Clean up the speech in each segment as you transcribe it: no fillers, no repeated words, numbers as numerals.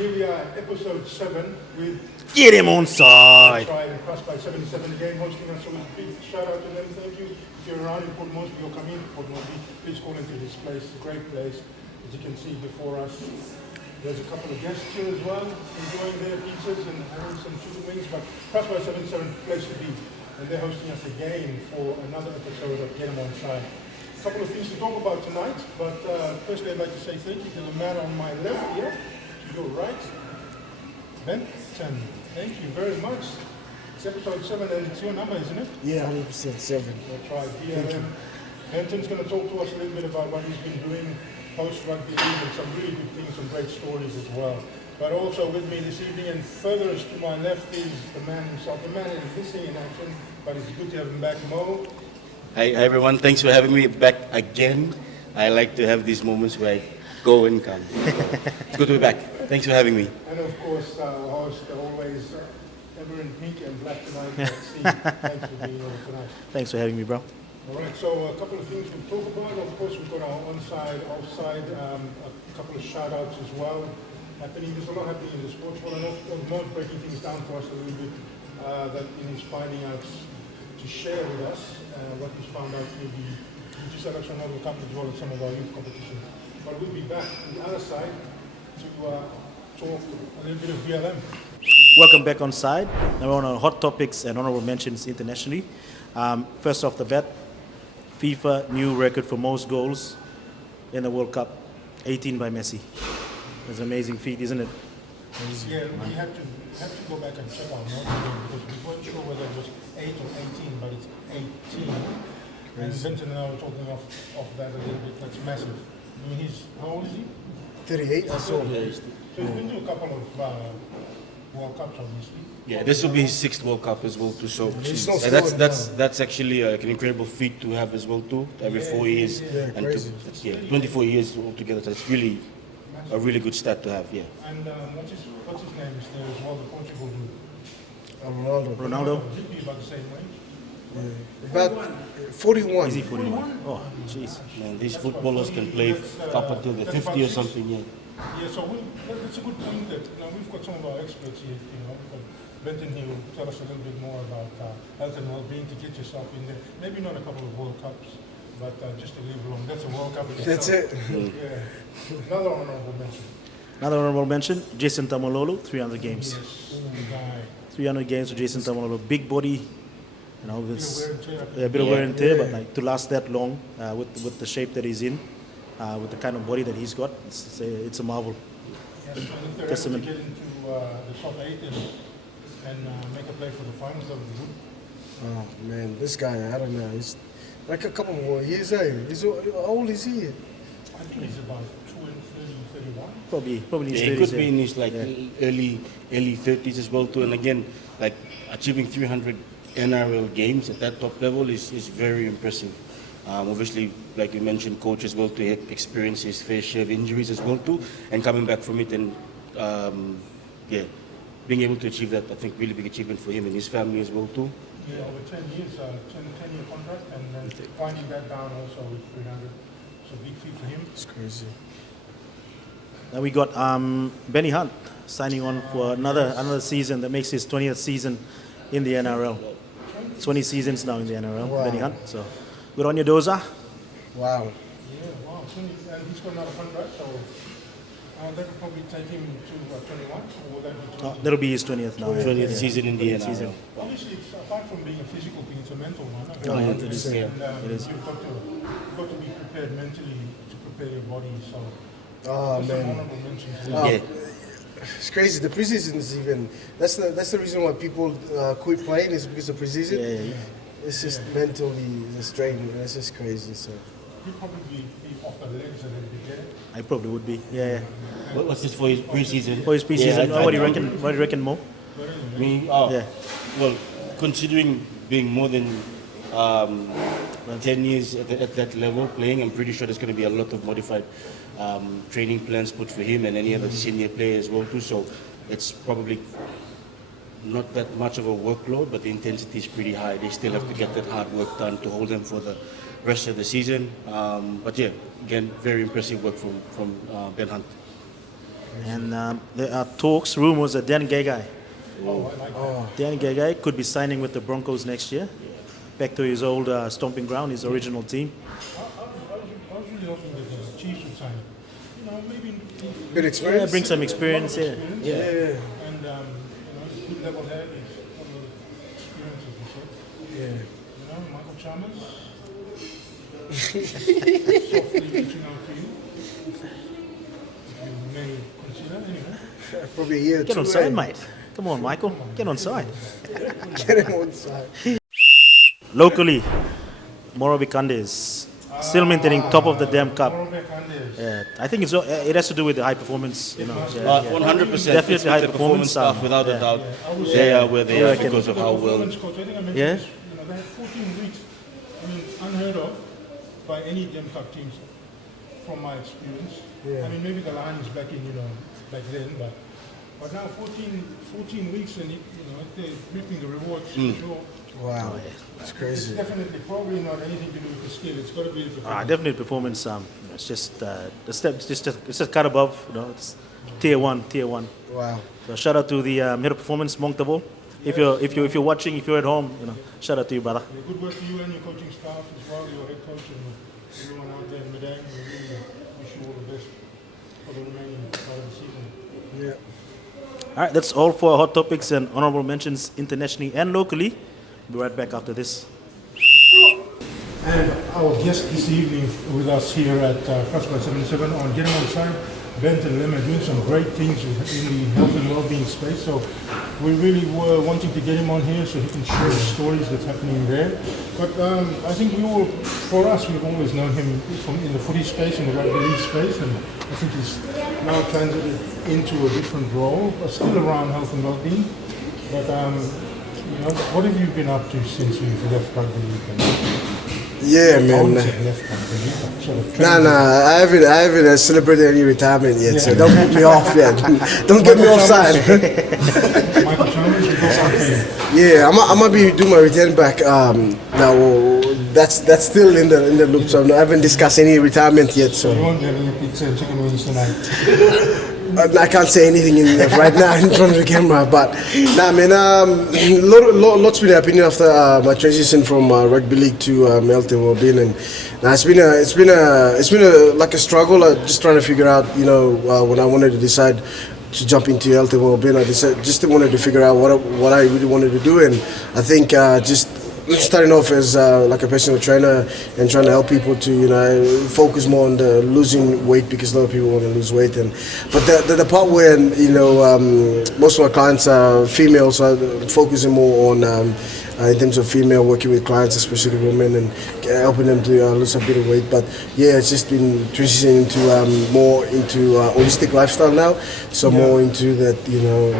here we are at episode 7 with Get him on side. Onside and Cross by 77 again hosting us. So a big shout out to them. Thank you. If you're around in Port Moresby or coming to Port Moresby, please call into this place. It's a great place. As you can see before us, there's a couple of guests here as well, enjoying their pizzas and having some chicken wings. But Cross by 77 place to be. And they're hosting us again for another episode of Get 'em On Side. A couple of things to talk about tonight, but firstly I'd like to say thank you to the man on my left here, to your right, Benton. Thank you very much. It's episode 7 and it's your number, isn't it? Yeah, 100% 7. That's right. DEM. Benton's going to talk to us a little bit about what he's been doing post-rugby league and some really good things, some great stories as well. But also with me this evening and furthest to my left is the man himself. The man is missing in action, but it's good to have him back, Mo. Hi everyone, thanks for having me back again. I like to have these moments where I go and come. So, it's good to be back. Thanks for having me. And of course, our host, always ever in pink and black tonight. Thanks for being over tonight. Thanks for having me, bro. All right, so a couple of things we'll talk about. Of course, we've got our onside, offside, a couple of shout-outs as well happening. There's a lot happening in the sports world. And Mo's breaking things down for us a little bit that he's finding out to share with us what he's found out through the Digicel Exxonmobil Cup as well as some of our youth competitions. But we'll be back on the other side to talk a little bit of BLM. Welcome back on side. Now we're on our hot topics and honorable mentions internationally. First off the bat, FIFA new record for most goals in the World Cup, 18 by Messi. That's an amazing feat, isn't it? Yeah, we had to go back and check our notes again because we weren't sure whether it was 8 or 18, but it's 18. And Vincent and I were talking off that a little bit. That's massive. I mean, how old is he? 38, I saw. So he's been to a couple of World Cups, obviously. Yeah, this will be his 6th World Cup as well too. So He's not and slow that's actually an incredible feat to have as well too. Every 4 years and crazy. 24 years altogether. So it's really a really good stat to have. Yeah. And what's his name is there as well, the Portugal dude. Ronaldo. He'd be about the same range. About 41. Is he 41? Oh, jeez. Man, these footballers can play up until the 50 or something. Yeah. Yeah, so it's a good thing that we've got some of our experts here. We've got Benton here who will tell us a little bit more about health and well-being to get yourself in there. Maybe not a couple of World Cups, but just to leave alone. That's a World Cup in itself. That's it. Yeah. Another honorable mention. Another honorable mention, Jason Tamololo, 300 games. Yes, the guy. 300 games for Jason Tamololo. Big body, it's Wear and tear. a bit of wear and tear, but like to last that long with the shape that he's in, with the kind of body that he's got, it's a marvel. Yes, and if they're able to Testament. get into the top 8 and make a play for the finals, that would be good. Oh, man, this guy, I don't know. He's like a couple more years, eh? How old is he? I think he's about 30, 31. Probably his Yeah, he 30s, could be in his early 30s as well too. And again, like achieving 300 NRL games at that top level is very impressive. Obviously, like you mentioned, coach as well to experience his fair share of injuries as well too, and coming back from it and being able to achieve that, I think really big achievement for him and his family as well too. Yeah, over 10 years, 10-year contract, and then winding that down also with 300. So big feat for him. It's crazy. Now we got Benny Hunt signing on for another season that makes his 20th season in the NRL. 20 seasons now in the NRL, Wow. Benny Hunt. So good on your Doza. Wow. Yeah, wow. And he's got another contract, so that would probably take him to 21, or would that be 20? That'll be his 20th now. 20th season in the 20th NRL. season. Obviously, it's, apart from being a physical thing, it's a mental one. Oh, yeah, it is. And, It is. You've got to be prepared mentally to prepare your body, so Oh, that's an man. honorable mention. Oh, Yeah. It's crazy. The preseason is even. That's the reason why people quit playing is because of preseason. Yeah. It's just mentally the strain. It's just crazy. So. He'd probably be off the legs a little bit, yeah? I probably would be. Yeah. What's this for his preseason? For his preseason, Yeah, what do you reckon, Mo? Yeah. Well, considering being more than 10 years at that level playing, I'm pretty sure there's going to be a lot of modified training plans put for him and any other senior player as well too. So it's probably not that much of a workload, but the intensity is pretty high. They still have to get that hard work done to hold them for the rest of the season. But yeah, again, very impressive work from Ben Hunt. And there are talks, rumors that Dan Gagai, Oh, I like that. Dan Gagai could be signing with the Broncos next year, back to his old stomping ground, his original team. I was really hoping that the Chiefs would sign him. You know, maybe Good Yeah, experience. bring some experience. Yeah, experience. yeah. And he's good level head. He's got a lot of experiences and so. Yeah. You know, Michael Chalmers. Softly reaching out to you. If you may consider, anyway. Probably a year or Get two. on side, mate. Come on, Michael. Get on side. Get him on side. Locally, Morobe Kande is still maintaining top of the DEM Cup. Morobe Kande. Yeah, I think it has to do with the high performance. You know, yeah, yeah. 100%. Definitely It's high with the performance, staff, without yeah. a doubt. I would They say are where they you are reckon? because of how well. Performance coach, I think I mentioned Yeah? this, they had 14 weeks, unheard of by any DEM Cup teams, from my experience. Yeah. I mean, maybe the line is back in, back then, but now 14 weeks and, they're reaping the rewards, for sure. Wow. That's It's crazy. definitely probably not anything to do with the skill. It's got to be the performance. Definitely performance. It's just the step. It's just cut above. It's tier one. Wow. So shout out to the head of performance, Monk Tavo. If you're watching, if you're at home, shout out to you, brother. Yeah, good work to you and your coaching staff as well, your head coach and everyone out there in Medang. We really wish you all the best for the remaining part of the season. Yeah. All right, that's all for hot topics and honorable mentions internationally and locally. Be right back after this. And our guest this evening with us here at Crossbar 77 on Getting Onside, Bent and Lem are doing some great things in the health and well-being space. So we really were wanting to get him on here so he can share the stories that's happening there. But I think for us, we've always known him from in the footy space, in the rugby league space, and I think he's now transited into a different role, but still around health and well-being. But what have you been up to since you've left rugby league? Yeah, man. Nah. I haven't celebrated any retirement yet, so don't get me off yet. Don't get me offside. Michael Chalmers, you go on. Yeah, I might be doing my return back. Now that's still in the loop, so I haven't discussed any retirement yet. So You won't be having a pizza and chicken wings tonight. I can't say anything right now in front of the camera, but nah, man. Lots been happening after my transition from rugby league to health and well-being, and now it's been like a struggle. Just trying to figure out, when I wanted to decide to jump into health and well-being, I just wanted to figure out what I really wanted to do, and I think just starting off as like a personal trainer and trying to help people to focus more on the losing weight, because a lot of people want to lose weight, but the part where most of my clients are female, so I'm focusing more on in terms of female, working with clients, especially women, and helping them to lose a bit of weight. But yeah, it's just been transitioning into more into holistic lifestyle now, so more into that,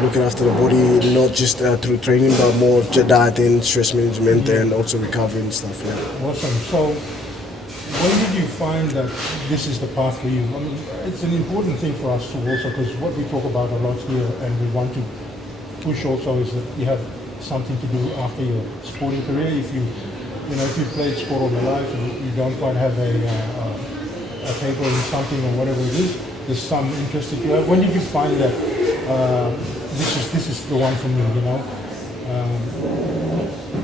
looking after the body, not just through training, but more dieting, stress management, and also recovery and stuff. Yeah. Awesome. So, when did you find that this is the path for you? I mean, it's an important thing for us to also, because what we talk about a lot here, and we want to push also, is that you have something to do after your sporting career. If you played sport all your life and you don't quite have a paper in something or whatever it is, there's some interest that you have. When did you find that this is the one for me?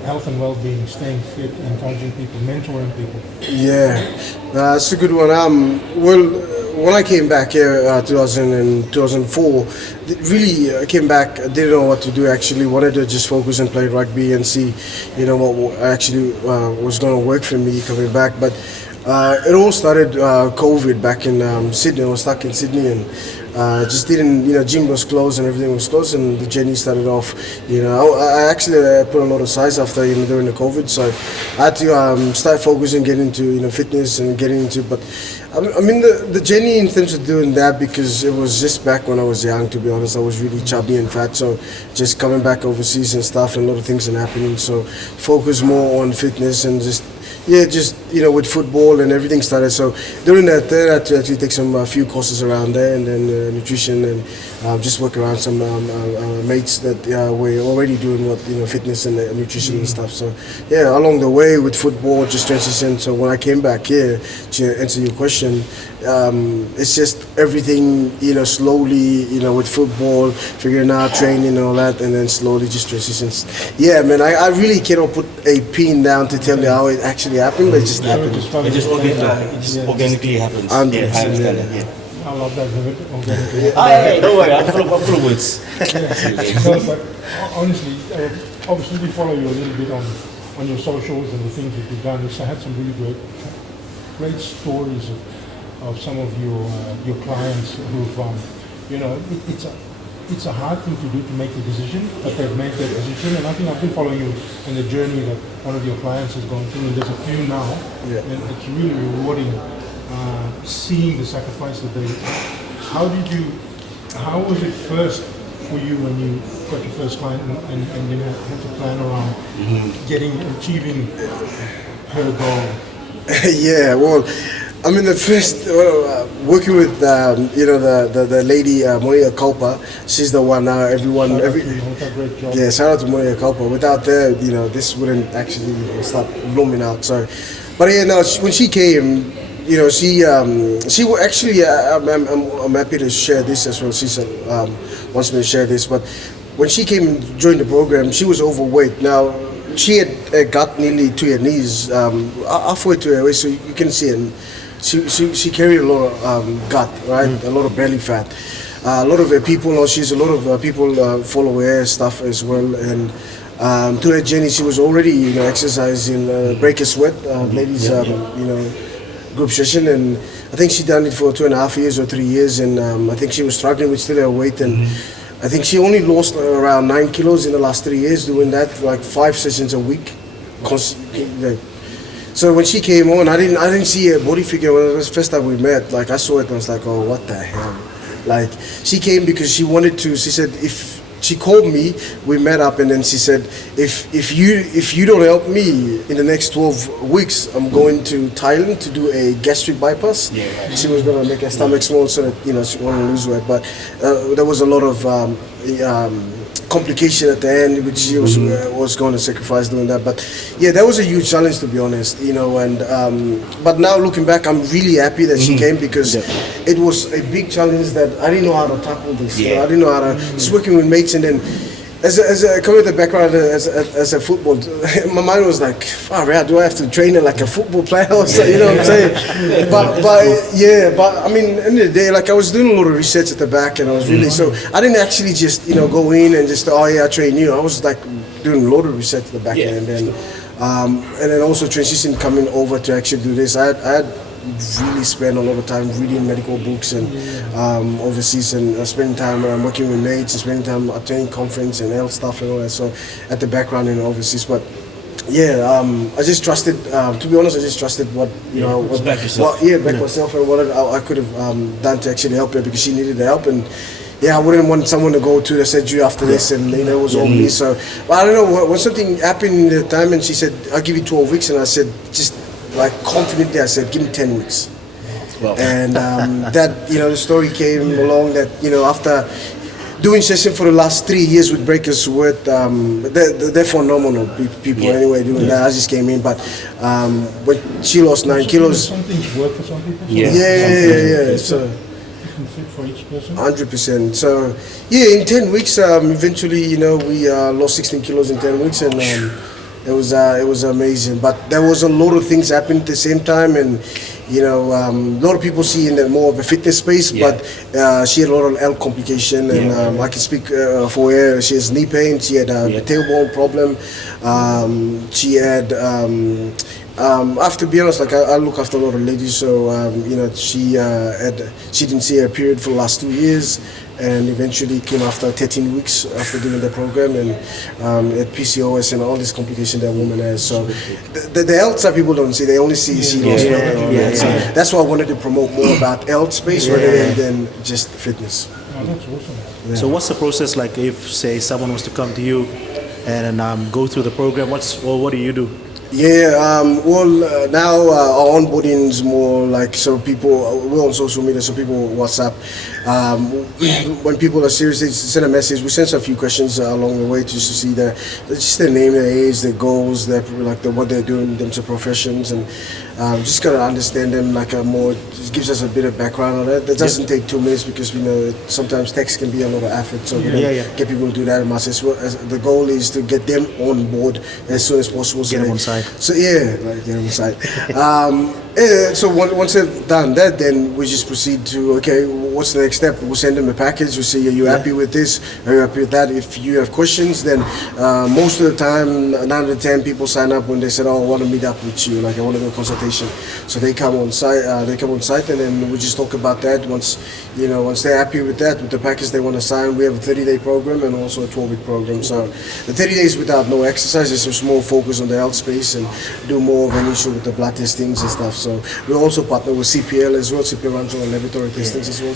Health and well-being, staying fit, encouraging people, mentoring people. Yeah, that's a good one. When I came back here 2004, really came back, didn't know what to do actually, wanted to just focus and play rugby and see, what actually was going to work for me coming back. But it all started COVID back in Sydney. I was stuck in Sydney and just didn't, gym was closed and everything was closed, and the journey started off. I actually put a lot of size after during the COVID, so I had to start focusing, getting into fitness and getting into. But I mean the journey in terms of doing that, because it was just back when I was young. To be honest, I was really chubby and fat, so just coming back overseas and stuff, and a lot of things are happening. So focus more on fitness and just with football and everything started. So during that, I had to actually take a few courses around there, and then nutrition, and just work around some mates that were already doing fitness and nutrition and stuff. So yeah, along the way with football, just transition. So when I came back here to answer your question, it's just everything, slowly, with football, figuring out training and all that, and then slowly just transitions. Yeah, man, I really cannot put a pin down to tell you how it actually happened, but it just happened. It just organically happens. I understand that. Yeah. I love that. Organically. Hey, don't worry, I'm full of words. No, but honestly, obviously we follow you a little bit on your socials and the things that you've done. I had some really great stories of some of your clients who've, it's a hard thing to do to make the decision, but they've made that decision. And I think I've been following you in the journey that one of your clients has gone through, and there's a few now, and it's really rewarding seeing the sacrifice that they. How was it first for you when you got your first client and you had to plan around achieving her goal? Yeah, well, I mean, the first working with the lady Moria Kalpa, she's the one now. Great job. Yeah, shout out to Moria Kalpa. Without her, this wouldn't actually start blooming out. So, but yeah, no, when she came, she actually. I'm happy to share this as well. She wants me to share this, but when she came and joined the program, she was overweight. Now, she had got nearly to her knees, halfway to her waist, so you can see it. She carried a lot of gut, right? A lot of belly fat. A lot of people, a lot of people follow her stuff as well. And through her journey, she was already, exercising, break a sweat, ladies, group session. And I think she done it for 2.5 years or 3 years. And I think she was struggling with still her weight. And I think she only lost around 9 kilos in the last 3 years doing that, like 5 sessions a week. So when she came on, I didn't see her body figure when it was the first time we met. Like, I saw it and I was like, oh, what the hell? Like, she came because she wanted to. She said, if she called me, we met up, and then she said, if you don't help me in the next 12 weeks, I'm going to Thailand to do a gastric bypass. Yeah, right. She was gonna make her stomach small so that she wanted to lose weight, but there was a lot of complication at the end, which she was going to sacrifice doing that. But yeah, that was a huge challenge, to be honest. And but now looking back, I'm really happy that she came, because it was a big challenge that I didn't know how to tackle this. I didn't know how to just working with mates, and then as a coming with the background as a football, my mind was like, far out, do I have to train her like a football player or something? You know what I'm saying? but I mean, in the day, like, I was doing a lot of research at the back, and I was really, so I didn't actually just, go in and just, I train you. I was like doing a lot of research at the back end, and then also transition coming over to actually do this. I had really spent a lot of time reading medical books and overseas, and spending time working with mates, and spending time attending conference and health stuff and all that. So at the background and overseas, but yeah, I just trusted. To be honest, I just trusted what back yourself. Myself and what I could have done to actually help her, because she needed the help. And yeah, I wouldn't want someone to go to the surgery after this, and it was all me. So, but I don't know, when something happened in the time, and she said, "I'll give you 12 weeks," and I said, just like confidently, I said, "Give me 10 weeks." Well. And that, the story came along that, after doing session for the last 3 years with Breakers with, they're phenomenal people anyway doing that. I just came in, but when she lost 9 kilos. Some things work for some people. Yeah. So. Fit for each person. 100%. So yeah, in 10 weeks, eventually, we lost 16 kilos in 10 weeks, and it was amazing. But there was a lot of things happening at the same time, and a lot of people see in that more of a fitness space, but she had a lot of health complication, and I can speak for her. She has knee pain. She had a tailbone problem. She had. I have to be honest, like, I look after a lot of ladies, so she didn't see her period for the last 2 years, and eventually came after 13 weeks after doing the program, and had PCOS and all these complications that woman has. So the health side people don't see; they only see loss weight. So that's why I wanted to promote more about health space rather than just fitness. Oh, that's awesome. Yeah. So what's the process like if, say, someone was to come to you and go through the program? What do you do? Yeah, now our onboarding is more like, so people, we're on social media, so people WhatsApp. when people are serious, they send a message. We send a few questions along the way just to see just their name, their age, their goals, what they're doing in terms of professions, and just gotta understand them more. It gives us a bit of background on it. That doesn't take 2 minutes because we know sometimes text can be a lot of effort, so we don't get people to do that much. The goal is to get them on board as soon as possible. Get them on side. So get them on side. So once they've done that, then we just proceed to, okay, what's the next step? We'll send them a package. We'll say, are you happy with this? Are you happy with that? If you have questions, then most of the time, 9 out of 10 people sign up when they said, oh, I want to meet up with you, I want to do a consultation. So they come on site, and then we just talk about that. Once they're happy with that, with the package they want to sign, we have a 30-day program and also a 12-week program. So the 30 days without no exercise is just more focus on the health space and do more of an issue with the blood testings and stuff. So we also partner with CPL as well. CPL runs on laboratory testings as well.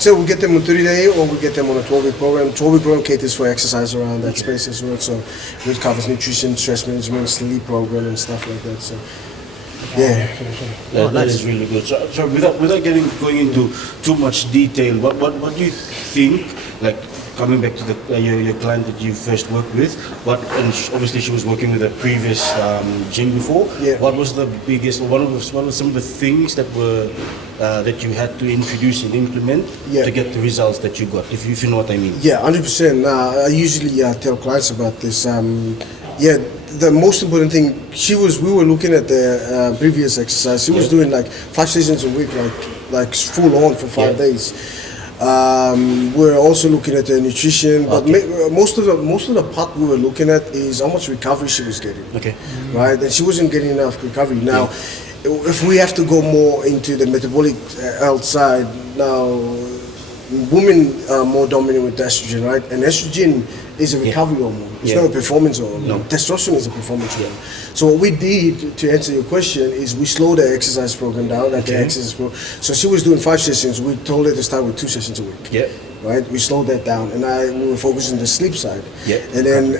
So we get them on 30-day or we get them on a 12-week program. 12-week program caters for exercise around that space as well. So it covers nutrition, stress management, sleep program and stuff like that. So that is really good. So without going into too much detail, what do you think, coming back to your client that you first worked with, obviously she was working with a previous gym before. Yeah. What was the biggest, what were some of the things that were that you had to introduce and implement to get the results that you got, if you know what I mean? Yeah, 100%. I usually tell clients about this. The most important thing, we were looking at the previous exercise. She was doing 5 sessions a week, like full on for 5 days. We're also looking at the nutrition, but most of the part we were looking at is how much recovery she was getting. Okay. Right, and she wasn't getting enough recovery. Now, if we have to go more into the metabolic health side, now women are more dominant with estrogen, right? And estrogen is a recovery hormone. It's not a performance hormone. No. Testosterone is a performance hormone. So what we did, to answer your question, is we slowed the exercise program down. So she was doing 5 sessions. We told her to start with 2 sessions a week. Yeah. Right, we slowed that down, and we were focusing on the sleep side. Yeah. And then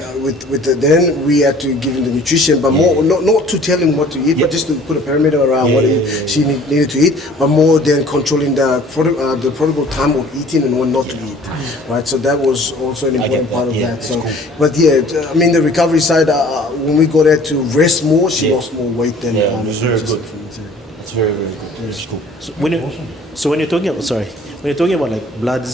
then we had to give him the nutrition, but more not to tell him what to eat, but just to put a parameter around what she needed to eat, but more than controlling the protocol time of eating and when not to eat. Right, so that was also an important part of that. So, cool. But the recovery side, when we got her to rest more, she lost more weight than. That's very good. That's very, very good. That's cool. So when you're talking about blood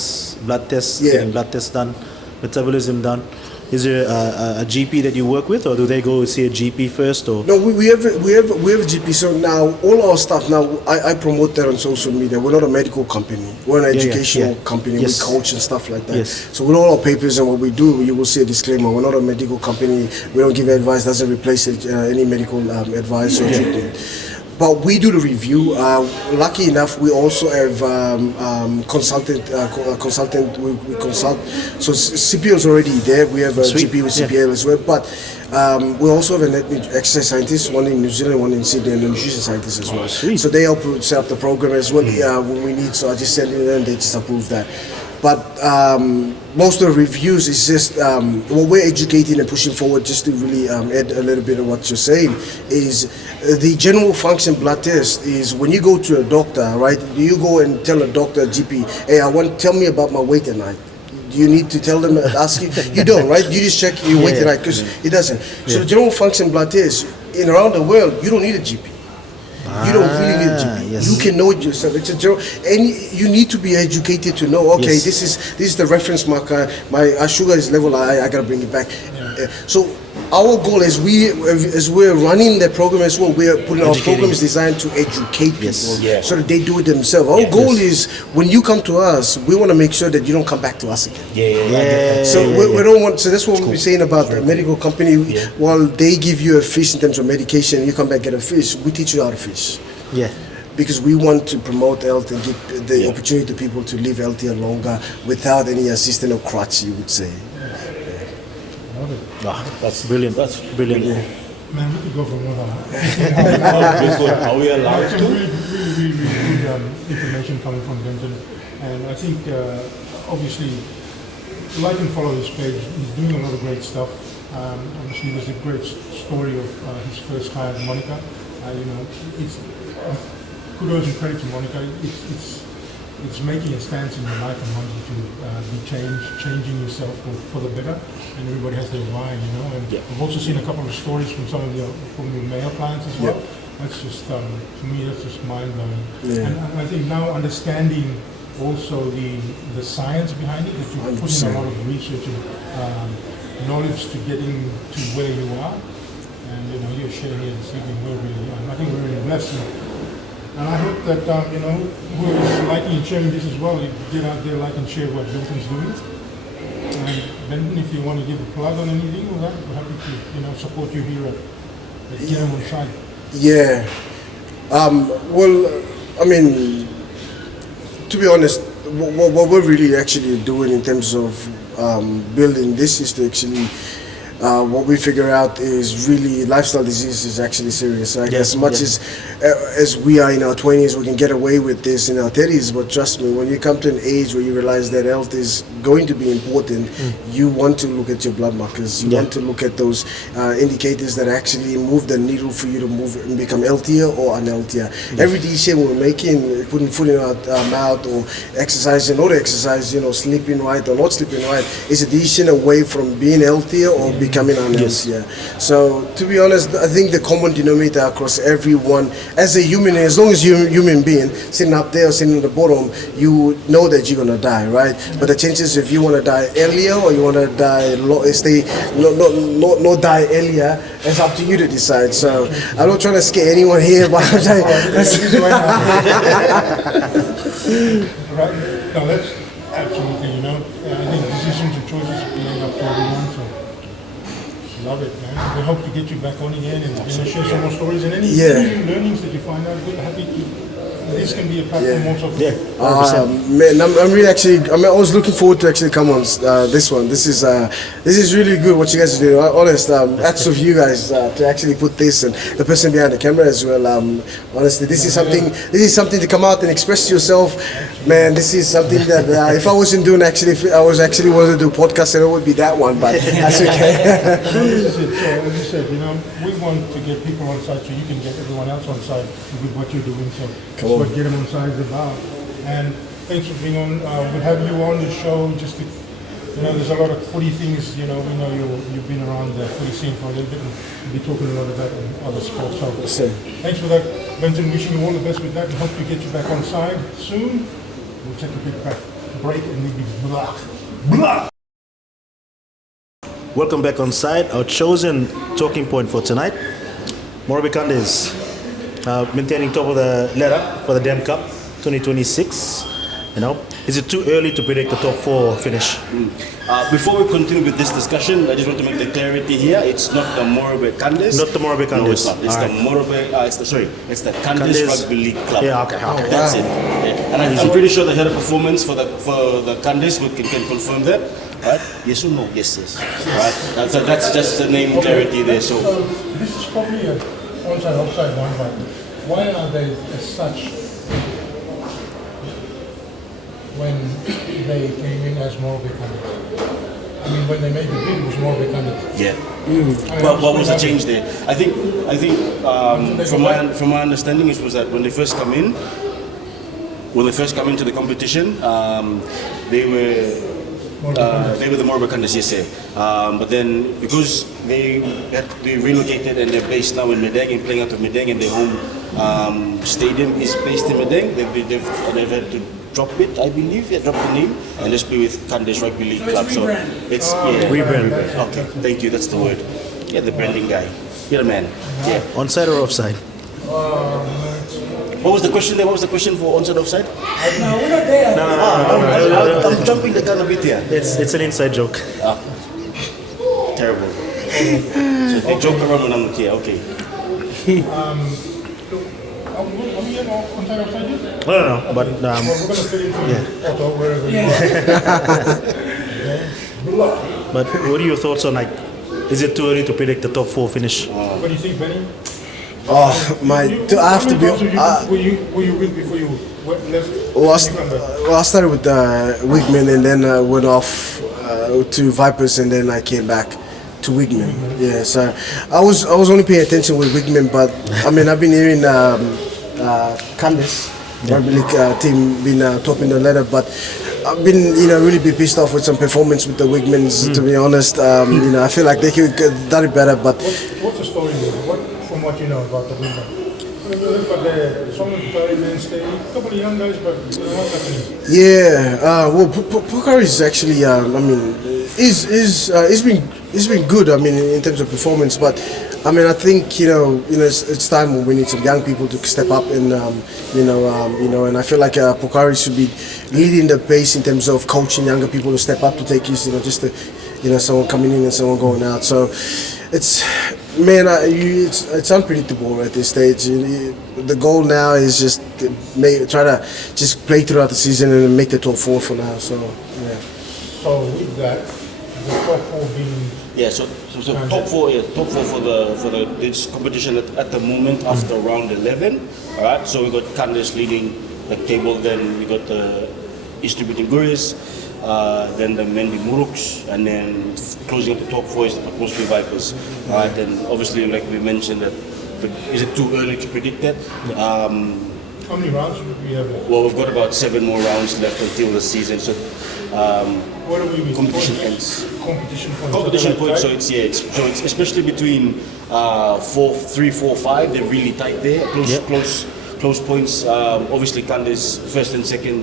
tests, getting blood tests done, metabolism done, is there a GP that you work with, or do they go see a GP first? Or no, we have a GP. So now all our stuff I promote that on social media. We're not a medical company. We're an educational company. Yes. We coach and stuff like that. Yes. So with all our papers and what we do, you will see a disclaimer. We're not a medical company. We don't give advice. Doesn't replace any medical advice or treatment. But we do the review. Lucky enough, we also have consultant. We consult. So CPL is already there. We have a GP with CPL as well. But we also have an exercise scientist, one in New Zealand, one in Sydney, and a nutrition scientist as well. So they help set up the program as well when we need. So I just send it in and they just approve that. But most of the reviews is just what we're educating and pushing forward, just to really add a little bit of what you're saying, is the general function blood test is when you go to a doctor, right? Do you go and tell a doctor, GP, hey, tell me about my weight at night? Do you need to tell them, ask you? You don't, right? You just check your weight at night, because it doesn't. So the general function blood test, around the world, you don't need a GP. You don't really need a GP. Yes. You can know it yourself. It's a general, and you need to be educated to know. Okay, this is the reference marker. My sugar is level. I gotta bring it back. So our goal as we're running the program as well, we're putting our programs designed to educate people so that they do it themselves. Our goal is when you come to us, we want to make sure that you don't come back to us again. So we don't want. So that's what we're saying about the medical company. While they give you a fish in terms of medication, you come back get a fish. We teach you how to fish. Yeah. Because we want to promote health and give the opportunity to people to live healthier longer without any assistance or crutch, you would say. That's brilliant. That's brilliant. Man, we could go for more than that. Are we allowed to? Really good information coming from Benton. And I think, obviously, like and follow his page. He's doing a lot of great stuff. Obviously, there's a great story of his first client, Monica. It's kudos and credit to Monica. It's it's making a stance in your life and wanting to be changing yourself for the better, and everybody has their why, you know. And I've also seen a couple of stories from some of your male clients as well. That's just for me, that's just mind blowing. And I think now understanding also the science behind it, that you put in a lot of research and knowledge to getting to where you are, and you know, you're sharing here this evening. I think we're really blessed. And I hope that, you know, whoever's liking and sharing this as well, you get out there, like and share what Benton's doing. And Benton, if you want to give a plug on anything, we're happy to, you know, support you here at DEM Onside. Yeah. Well, I mean, to be honest, what we're really actually doing in terms of building this is to actually what we figure out is really lifestyle disease is actually serious. Like as much as we are in our 20s, we can get away with this in our 30s, but trust me, when you come to an age where you realize that health is going to be important, you want to look at your blood markers. You want to look at those indicators that actually move the needle for you to move and become healthier or unhealthier. Every decision we're making, putting food in our mouth or exercising or not exercise, you know, sleeping right or not sleeping right, is a decision away from being healthier or becoming unhealthier. So to be honest, I think the common denominator across everyone, as a human, as long as you're a human being, sitting up there or sitting at the bottom, you know that you're gonna die, right? But the chances if you want to die earlier or you want to die, not die earlier, it's up to you to decide. So I'm not trying to scare anyone here, but I'm saying, right? No, that's absolutely, you know, I think decisions and choices are made up to everyone, so love it, man. We hope to get you back on again and, you know, share some more stories and any new learnings that you find out. We're happy to. This can be a platform also. Man, I'm really I was looking forward to actually come on this one. This is really good what you guys are doing. Honest, hats of you guys to actually put this, and the person behind the camera as well. Honestly, this is something to come out and express yourself. Man, this is something that if I wasn't doing if I was actually wanted to do a podcast, then it would be that one. But that's okay. So this is it. So as you said, you know, we want to get people on side so you can get everyone else on side with what you're doing. So that's what DEM Onside is about. And thanks for being on. We'll have you on the show just to, you know, there's a lot of footy things, you know, we know you've been around the footy scene for a little bit, and we'll be talking a lot about other sports. So thanks for that, Benton. Wishing you all the best with that and hope to get you back on side soon. We'll take a big break and we'll be blah. Welcome back on side. Our chosen talking point for tonight, Morobe Kande is maintaining top of the ladder for the DEM Cup 2026. You know, is it too early to predict the top 4 finish? Before we continue with this discussion, I just want to make the clarity here. It's not the Morobe Kandes. Not the Morobe Kandes. No, it's not. It's the Morobe. It's the Kandes Rugby League Club. Yeah, okay. That's it. Yeah. And I'm pretty sure they had a performance for the Kandes. We can confirm that. Right? Yes or no? Yes. Right. That's just the name clarity there. So this is probably a onside offside one, but why are they as such when they came in as Morobe Kande? I mean, when they made the bid, it was Morobe Kande. Yeah. What was the change there? I think from my understanding, it was that when they first come in to the competition, they were the Morobe Kandes, yes. But then because they relocated and they're based now in Medang and playing out of Medang, and their home stadium is based in Medang, they've had to drop it, I believe, drop the name, and just be with Kandes Rugby League Club. So it's rebrand. Okay, thank you. That's the word. Yeah, the branding guy. You're the man. Yeah. Onside or offside? What was the question there? What was the question for onside offside? No, we're not there. No. I'm jumping the gun a bit here. It's an inside joke. Terrible. So they joke around when I'm not here. Okay. Are we on onside offside yet? No, but Well, we're going to fit into auto wherever you are. But what are your thoughts on, like, is it too early to predict the top 4 finish? What do you think, Benny? I have to be. Were you with before you left? Well, I started with Wigman and then went off to Vipers and then I came back to Wigman. Yeah, so I was only paying attention with Wigman, but I mean I've been hearing Candice rugby league team being top in the ladder. But I've been, really be pissed off with some performance with the Wigmans. To be honest, I feel like they could have done it better. But what's the story here? From what you know about the Wigman? I mean, look at some of the Perry mainstay, a couple of young guys, but what's happening? yeah, well, Pokari is actually, he's been good. I mean, in terms of performance, but I mean, I think it's time when we need some young people to step up, and and I feel like Pokari should be leading the pace in terms of coaching younger people to step up to take his, just to, someone coming in and someone going out. So it's unpredictable at this stage. The goal now is just try to just play throughout the season and make the top 4 for now. So yeah. So with that, the top 4 being So top four for this competition at the moment after round 11. All right. So we got Kandes leading the table. Then we got the Distributing Guris, then the Mendi Muruks, and then closing up the top 4 is the Port Moresby Vipers. All right. Then obviously, like we mentioned, that is it too early to predict that? how many rounds do we have left? Well, we've got about 7 more rounds left until the season. So. What are we with Competition points? points. Competition points. So it's especially between 3, 4, 5. They're really tight there. Close points. Obviously, Kande's first and second.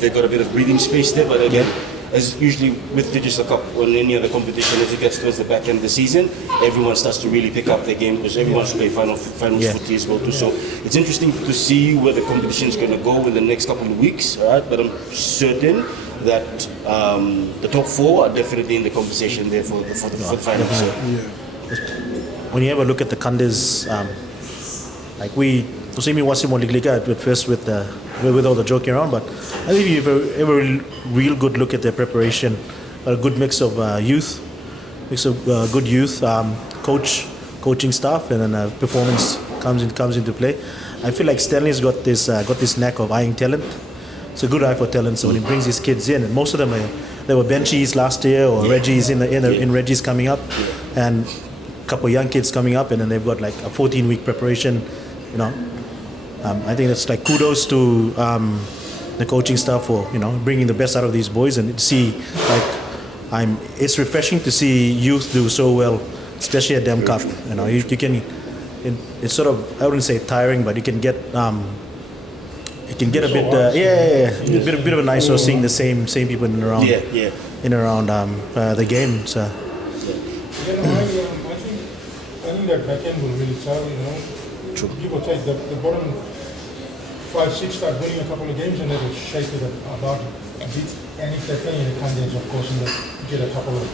They've got a bit of breathing space there, but again, as usually with Digicel Cup or any other competition, as it gets towards the back end of the season, everyone starts to really pick up their game because everyone wants to play finals footy as well too. So it's interesting to see where the competition is going to go in the next couple of weeks. All right, but I'm certain that the top 4 are definitely in the conversation there for the finals. When you have a look at the Kandes, like we see me watching more Liga at first with all the joking around, but I think you have a real good look at their preparation, a good mix of good youth, coaching staff, and then performance comes into play. I feel like Stanley's got this knack of eyeing talent. It's a good eye for talent. So when he brings his kids in, and most of them they were benchies last year, or Reggie's in Reggie's coming up, and a couple of young kids coming up, and then they've got like a 14-week preparation. I think it's like kudos to the coaching staff for bringing the best out of these boys, and see it's refreshing to see youth do so well, especially at DEM Cup. You can, it's sort of, I wouldn't say tiring, but you can get a bit of a nice of seeing the same people in and around the game. So. I think that back end will really tell. True. Give or take the bottom 5, 6 start winning a couple of games and they will shake it about a bit. And if they're playing the candidates, of course, and they get a couple of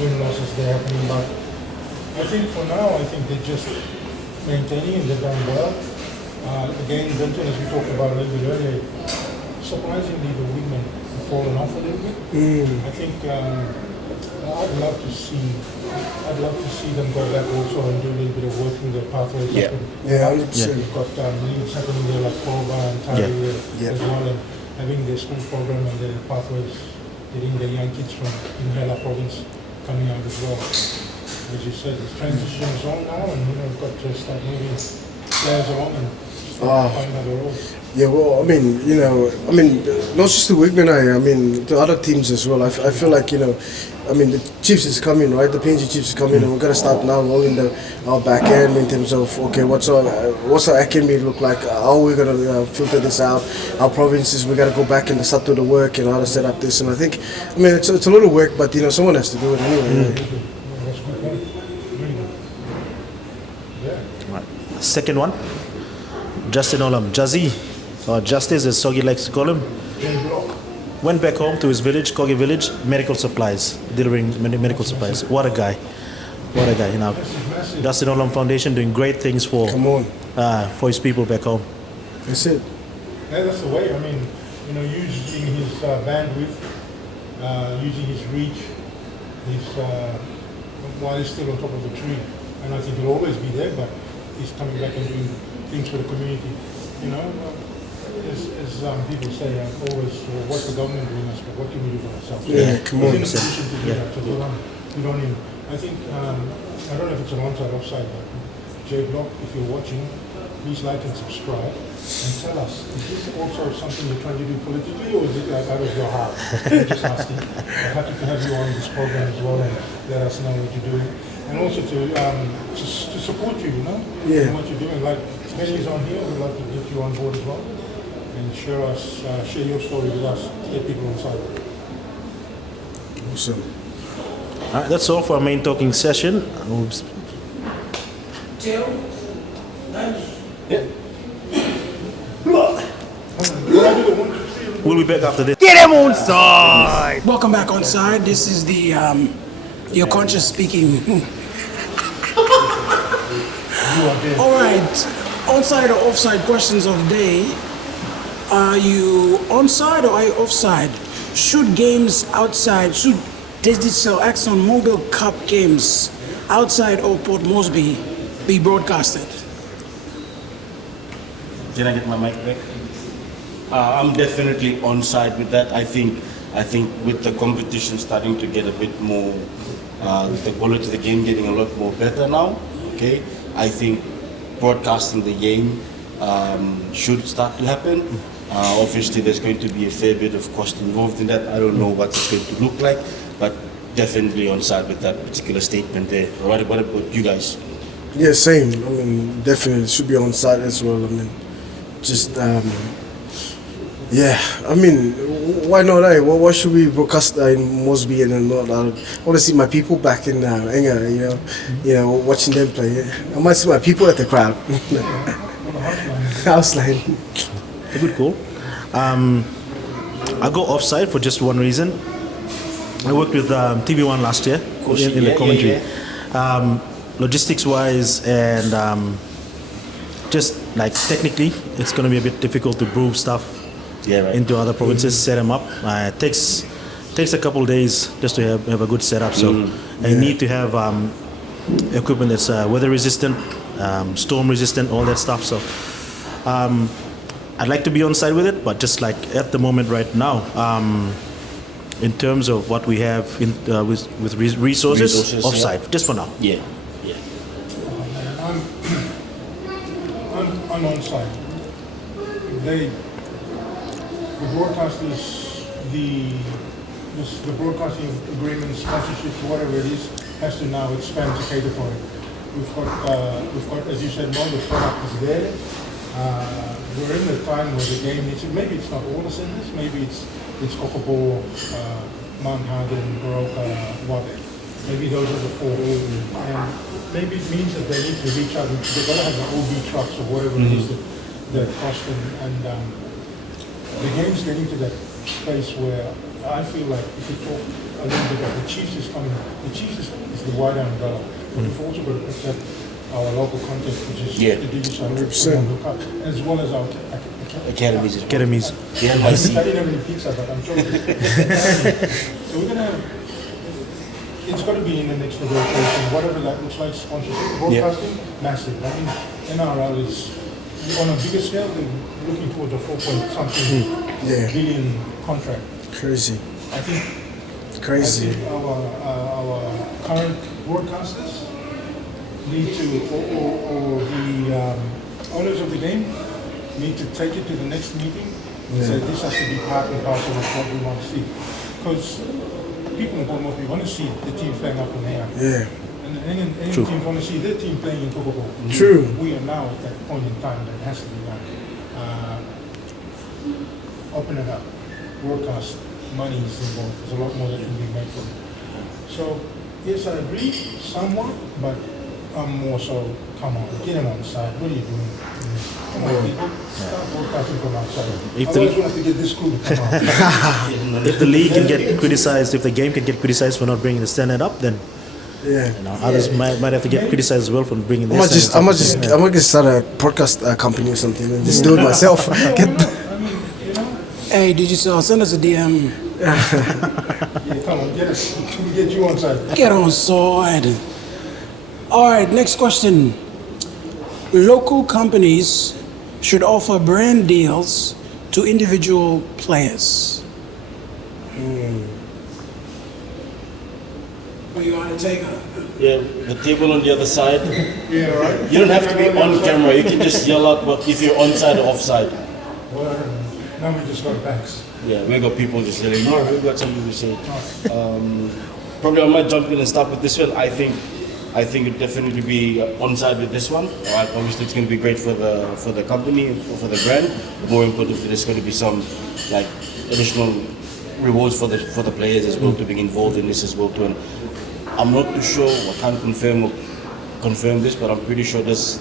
win losses there happening. But I think for now, they're just maintaining and they've done well. Again, Benton, as we talked about a little bit earlier, surprisingly the women have fallen off a little bit. I think I'd love to see them go back also and do a little bit of work through their pathways. Yeah, 100%. We've got leagues happening there like Koba and Tari as well, and having their school program and their pathways, getting the young kids from Inhela province coming out as well. As you said, the transition is on now, and we've got to start moving players along and find other roles. Yeah, well, I mean, not just the Wigman, I mean, the other teams as well. I feel like, the Chiefs is coming, right? The PNG Chiefs is coming, and we're gonna start now rolling our back end in terms of what's our academy look like? How we're gonna filter this out? Our provinces, we gotta go back and start to the work and how to set up this. And I think, it's a lot of work, but someone has to do it anyway. That's a good point. Really good. Yeah. Right. Second one, Justin Olam, Jazzy, or Justice as Sogi likes to call him, went back home to his village, Kogi village, medical supplies, delivering medical supplies. What a guy. Justin Olam Foundation doing great things for his people back home. That's it. Yeah, that's the way. Using his bandwidth, using his reach, while he's still on top of the tree. And I think he'll always be there, but he's coming back and doing things for the community. As people say, always, what's the government doing us, but what can we do for ourselves? Yeah, come on. He's in a position to do that, so we don't even. I think, I don't know if it's an onside, offside, but J Block, if you're watching, please like and subscribe. And tell us, is this also something you're trying to do politically, or is it like out of your heart? I'm just asking. I'm happy to have you on this program as well, and let us know what you're doing. And also to support you, you know, Yeah. in what you're doing. Like Penny's on here, we'd love to get you on board as well, and share your story with us, get people inside. Awesome. All right, that's all for our main talking session. Oops. We'll be back after this. Welcome back Onside. This is the your conscious speaking. All right, onside or offside questions of the day. Are you onside or are you offside? Should games outside, should Digicel Exxonmobil Cup games outside of Port Moresby be broadcasted? Can I get my mic back? I'm definitely on side with that. I think with the competition starting to get a bit more, the quality of the game getting a lot more better now. Okay, I think broadcasting the game should start to happen. Obviously, there's going to be a fair bit of cost involved in that. I don't know what it's going to look like, but definitely on side with that particular statement there. What about you guys? Yeah, same. I mean, definitely should be on site as well. I mean, just yeah. I mean, why not? Why should we broadcast in Moresby and then not? I want to see my people back in Enga, you know, watching them play. I might see my people at the crowd. House line. A good call. I go offside for just one reason. I worked with TV1 last year in the commentary. Logistics wise and just like technically, it's going to be a bit difficult to move stuff into other provinces, set them up. It takes a couple of days just to have a good setup. So I need to have equipment that's weather resistant, storm resistant, all that stuff. So I'd like to be on side with it, but just like at the moment right now, in terms of what we have with resources offside, just for now. Yeah. I'm on side. The broadcasters, the broadcasting agreements, sponsorships, whatever it is, has to now expand to cater for it. We've got, as you said, the product is there. We're in the time where the game needs. Maybe it's not all the centers. Maybe it's Kokopo, Mount Hagen, Baroka, Wabe. Maybe those are the four. And maybe it means that they need to reach out. They've got to have the OB trucks or whatever it is that cost them. And the game's getting to that space where I feel like if you talk a little bit about the Chiefs is coming. The Chiefs is the wider umbrella. But we've also got to protect our local content, which is the Digicel Exxonmobil Cup, as well as our Academies. Yeah, I didn't have any pizza, but I'm joking. So we're gonna have. It's got to be in the next negotiation, whatever that looks like. Sponsorship, broadcasting, massive. I mean, NRL is on a bigger scale. They're looking towards a 4-point-something billion contract. Crazy. I think. Crazy. I think our current broadcasters need to, or the owners of the game need to take it to the next meeting and say this has to be part and parcel of what we want to see. Because people in Port Moresby want to see the team playing up in there. Yeah. And any team want to see their team playing in Kokopo. True. We are now at that point in time that it has to be done. Open it up. Broadcast money is involved. There's a lot more that can be made from it. So, yes, I agree somewhat, but I'm more so, come on, get him on the side. What are you doing? Come on, people. Start broadcasting from outside. Otherwise, we have to get this cool. Come on. If the league can get criticized, if the game can get criticized for not bringing the standard up, then others might have to get criticized as well for bringing the standard up. I might just start a podcast company or something and just do it myself. Hey, Digicel, send us a DM. Come on, get us. Can we get you on side? Get on side. All right, next question. Local companies should offer brand deals to individual players. Or you Undertaker? Yeah, the table on the other side. Yeah, right. You don't have to be on camera. You can just yell out if you're onside or offside. Well, I don't know. Now we just got backs. Yeah, we got people just yelling, no, we've got something to say. Probably I might jump in and start with this one. I think it'd definitely be onside with this one. Obviously, it's going to be great for the company, for the brand. But more importantly, there's going to be some like additional rewards for the players as well to be involved in this as well too. And I'm not too sure. I can't confirm this, but I'm pretty sure this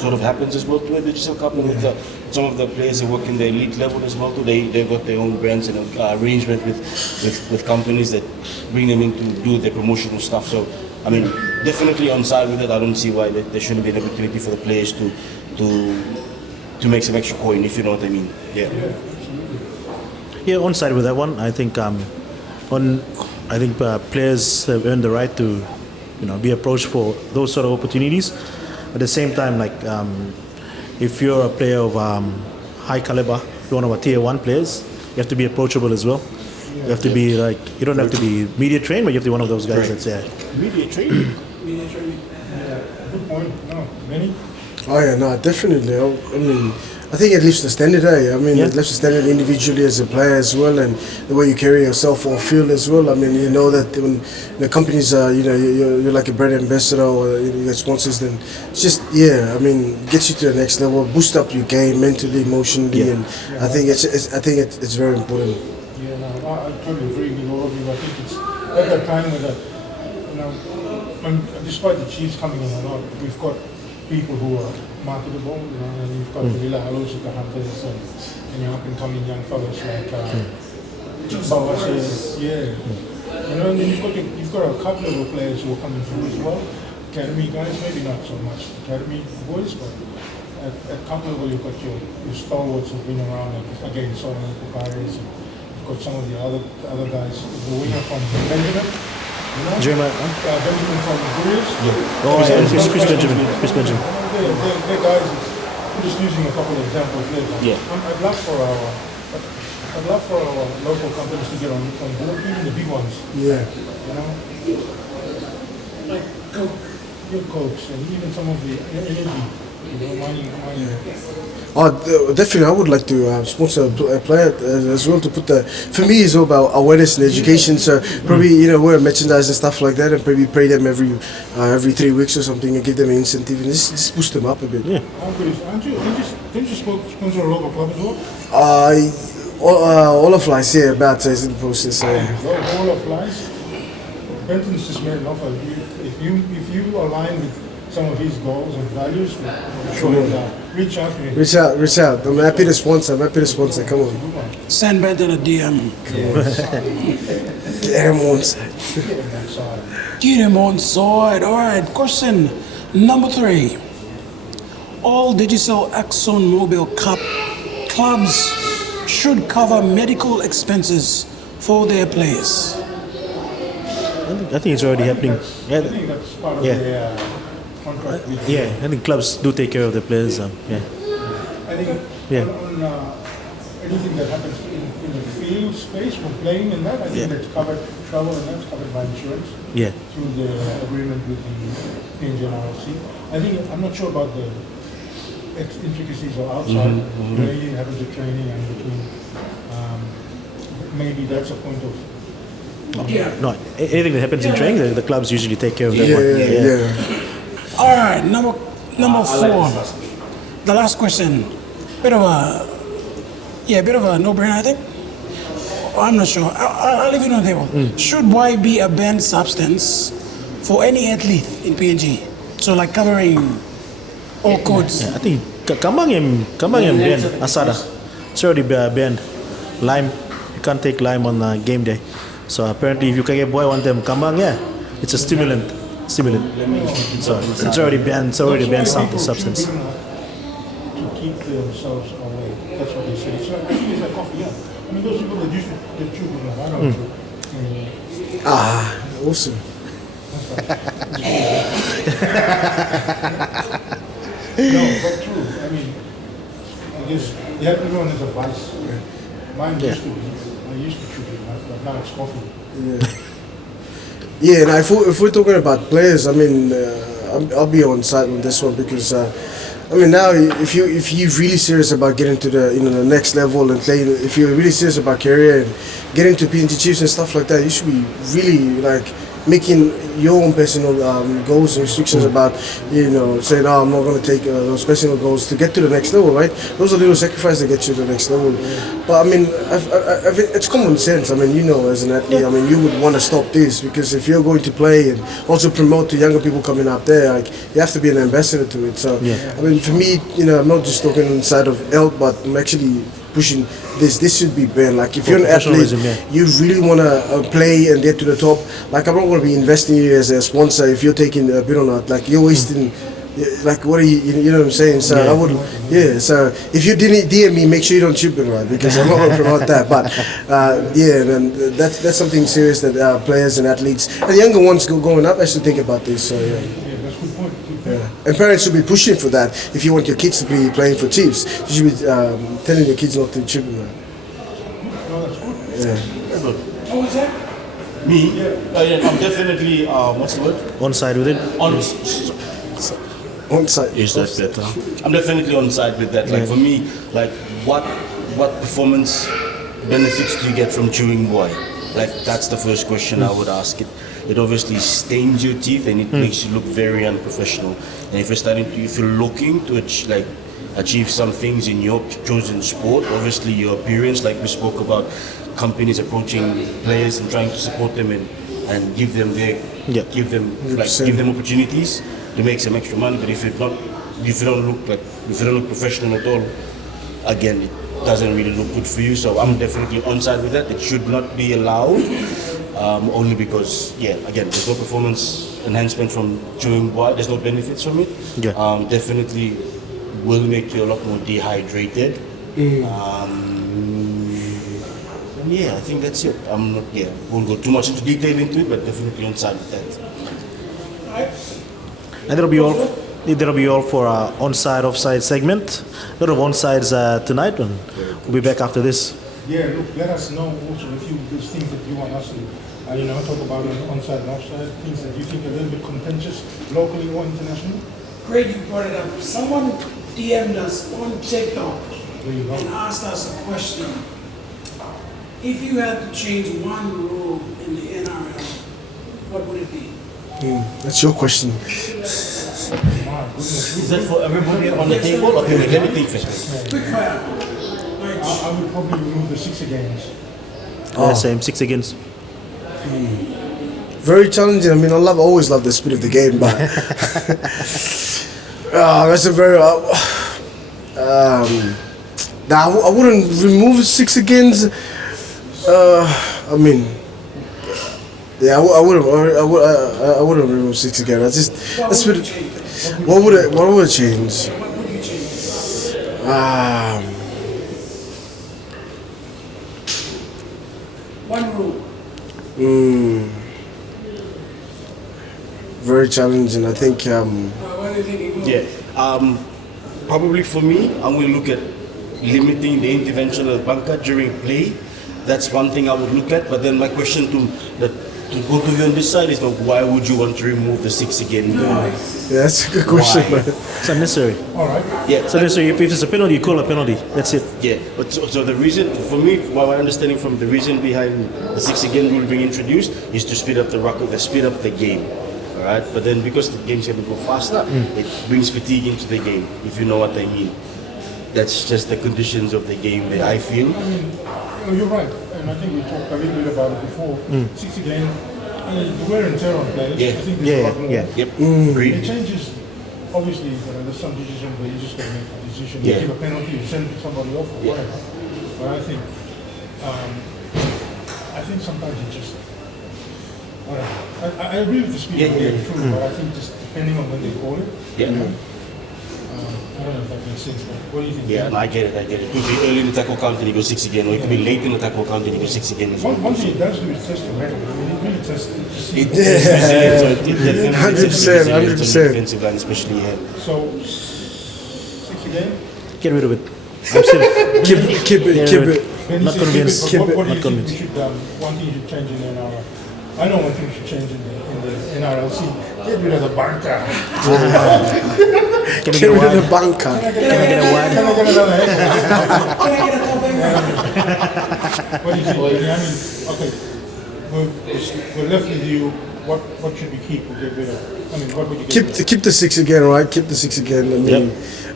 sort of happens as well too at the Digicel Cup. And with some of the players that work in the elite level as well too, they've got their own brands and arrangement with companies that bring them in to do their promotional stuff. So I mean, definitely on side with it. I don't see why there shouldn't be an opportunity for the players to make some extra coin, if you know what I mean. Yeah. Yeah, on side with that one. I think players have earned the right to, be approached for those sort of opportunities. At the same time, like if you're a player of high caliber, you're one of our tier 1 players, you have to be approachable as well. You have to be like, you don't have to be media trained, but you have to be one of those guys that's Media training. Media training. Yeah. Good point. No, many. Oh yeah, no, definitely. I mean, I think it lifts the standard, eh? I mean, it lifts the standard individually as a player as well, and the way you carry yourself on field as well. I mean, you know that when the companies are, you're like a brand ambassador or you get sponsors, then it's just, I mean, gets you to the next level, boost up your game mentally, emotionally, and I think it's very important. Yeah, no, I totally agree with all of you. I think it's at that time when despite the Chiefs coming in a lot, we've got people who are marketable, and you've got the Villa Halos, the Hunters, and your up-and-coming young fellows like Buai, and then you've got a couple of players who are coming through as well. Academy guys, maybe not so much academy boys, but at couple level you've got your stalwarts who've been around, like again, Solomon Pukares, and you've got some of the other guys, the winner from Benjamin. Benjamin from Brewers. Chris Benjamin. They're guys. I'm just using a couple of examples there. I'd love for our local companies to get on board, even the big ones. Yeah. Like your Cokes and even some of the energy. Mining. Oh, definitely, I would like to sponsor a player as well to put the. For me, it's all about awareness and education. So probably wear merchandise and stuff like that, and probably pay them every 3 weeks or something, and give them an incentive and just boost them up a bit. Yeah. Didn't you sponsor a local club as well? All of Flies, about is in the process. All of Flies. Benton's just made an offer. If you align with some of his goals and values, reach out to me. Reach out. I'm happy to sponsor. Come on. Send Benton a DM. Get him on side. Get him on side. All right, question number 3. All Digicel Exxonmobil Cup clubs should cover medical expenses for their players. I think it's already happening. I think that's part of their contract. I think clubs do take care of their players. I think on anything that happens in the field space for playing and that, I think that's covered. Travel and that's covered by insurance. Yeah. Through the agreement with the PNG. I think I'm not sure about the intricacies of outside training, happens of training, and between. Maybe that's a point of. No, anything that happens in training, the clubs usually take care of that one. Yeah. All right, number 4. The last question. Bit of a no-brainer, I think. I'm not sure. I'll leave it on the table. Should Buai be a banned substance for any athlete in PNG? So like covering all codes. I think Kambang yang banned Asada. It's already banned. Lime, you can't take lime on game day. So apparently, if you can get Buai one time Kambang, it's a stimulant. So it's already banned. It's already banned substance. To keep themselves away. That's what they say. It's like coffee. I mean, those people that use the tube, I don't know. Awesome. No, but true. I mean, I guess everyone has a vice. Mine used to be. I used to chew it, but now it's coffee. Yeah, and if we're talking about players, I mean, I'll be on side on this one because I mean now if you're really serious about getting to the next level and playing, if you're really serious about career and getting to PNG Chiefs and stuff like that, you should be really like making your own personal goals and restrictions about saying, oh, I'm not going to take those personal goals to get to the next level, right? Those are little sacrifices that get you to the next level. But I mean, I think it's common sense. I mean, as an athlete, I mean, you would want to stop this because if you're going to play and also promote to younger people coming up there, like you have to be an ambassador to it. So I mean, for me, I'm not just talking inside of health, but I'm actually pushing this should be banned. Like if you're an athlete, you really want to play and get to the top. Like I'm not going to be investing in you as a sponsor if you're taking a bit or not. Like you're wasting. Like what are you know what I'm saying? So I would, so if you didn't DM me, make sure you don't chip it, right? Because I'm not going to promote that. But and that's something serious that players and athletes and younger ones going up has to think about this. So that's a good point. and parents should be pushing for that. If you want your kids to be playing for Chiefs, you should be telling your kids not to chip it, right? No, that's good. Yeah. Very good. What was that? Me? I'm definitely, what's the word? Onside with it. Onside. Is that better? I'm definitely on side with that. Like for me, like what performance benefits do you get from chewing Buai? Like that's the first question I would ask it. It obviously stains your teeth and it makes you look very unprofessional. And if you're looking to achieve some things in your chosen sport, obviously your appearance, like we spoke about, companies approaching players and trying to support them and give them give them opportunities to make some extra money. But if you don't look professional at all, again, it doesn't really look good for you. So I'm definitely on side with that. It should not be allowed, only because again, there's no performance enhancement from chewing Buai. There's no benefits from it. Definitely will make you a lot more dehydrated. I think that's it. I'm not, won't go too much into detail into it, but definitely on side with that. And that'll be all for our onside offside segment. A lot of onsides tonight, and we'll be back after this. Yeah, look, let us know also a few of those things that you want us to talk about on onside and offside, things that you think are a little bit contentious locally or internationally. Great you brought it up. Someone DM'd us on TikTok There you go. and asked us a question. If you had to change one rule in the NRL, what would it be? That's your question. My goodness. Is that for everybody on the table? Okay, let me think first. Quick fire. I would probably remove the 6 games. Yeah, same 6 against. Very challenging. I mean, always love the speed of the game, but that's a very. I wouldn't remove 6 against. I mean, I wouldn't remove 6 again. What would it change? What would you change? One rule. Very challenging. I think. What do you think? Probably for me, I'm going to look at limiting the intervention of the bunker during play. That's one thing I would look at. But then my question to both of you on this side is, why would you want to remove the 6 again? Yeah, that's a good question, Why? man. It's unnecessary. All right. Yeah. It's unnecessary. If it's a penalty, you call a penalty. That's it. Yeah, but so the reason, for me, my understanding from the reason behind the 6 again rule being introduced is to speed up the game. All right, but then because the game's going to go faster, it brings fatigue into the game, if you know what I mean. That's just the conditions of the game that I feel. I mean, you're right, and I think we talked a little bit about it before. 6 again, the wear and tear on players. Yeah. I think there's a lot more. Yeah. Yep, It agreed. changes, obviously, there's some decisions where you just got to make a decision. Yeah. You give a penalty, you send somebody off or whatever. But I think sometimes it just, whatever. I agree with the speed of the game, true, but I think just depending on when they call it, Yeah. I don't know if that makes sense, but what do you think? Yeah, and I get it. It could be early in the tackle count and you go 6 again, or it could be late in the tackle count and you go 6 again as well. One thing it does do is test your metal. I mean, it really tests it to see. It definitely 100%, 100%. defensive line, especially here. So, 6 again? Get rid of it. I'm still. Keep it. Then Not you say convinced. keep it, but what do Not you think convinced. we should, one thing you should change in NRL? I know one thing should change in the NRLC. Get rid of the banker. Can Get you rid get of a the bunker. Can I get a wide? Can I get another head? Can I get a top What do you think, Benny? I mean, okay, we're left with you. What should we keep or get rid of? I mean, what would you get rid of? Keep the 6 again, right? Keep the 6 again.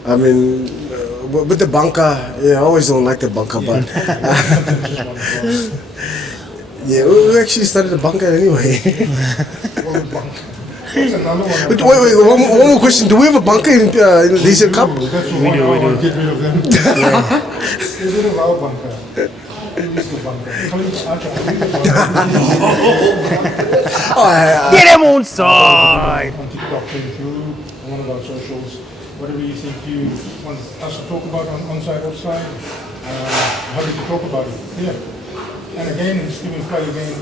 I mean, with the bunker, yeah, I always don't like the bunker, but yeah, we actually started the bunker anyway. That's another one. But wait, one more question. Do we have a bunker in the DEM Cup? That's the one I want to get rid of them. Get rid of our bunker. Release the bunker. Please, Get him on side. on TikTok, through one of our socials, whatever you think you want us to talk about on Onside, Offside, happy to talk about it. Yeah. And again, it's giving play again.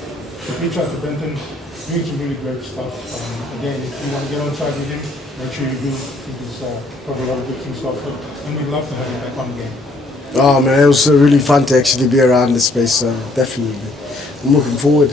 Reach out to Benton, doing some really great stuff. Again, if you want to get on side with him, make sure you do. I think he's got a lot of good things to offer, and we'd love to have him back on the game. Oh man, it was really fun to actually be around this space. Definitely, I'm looking forward.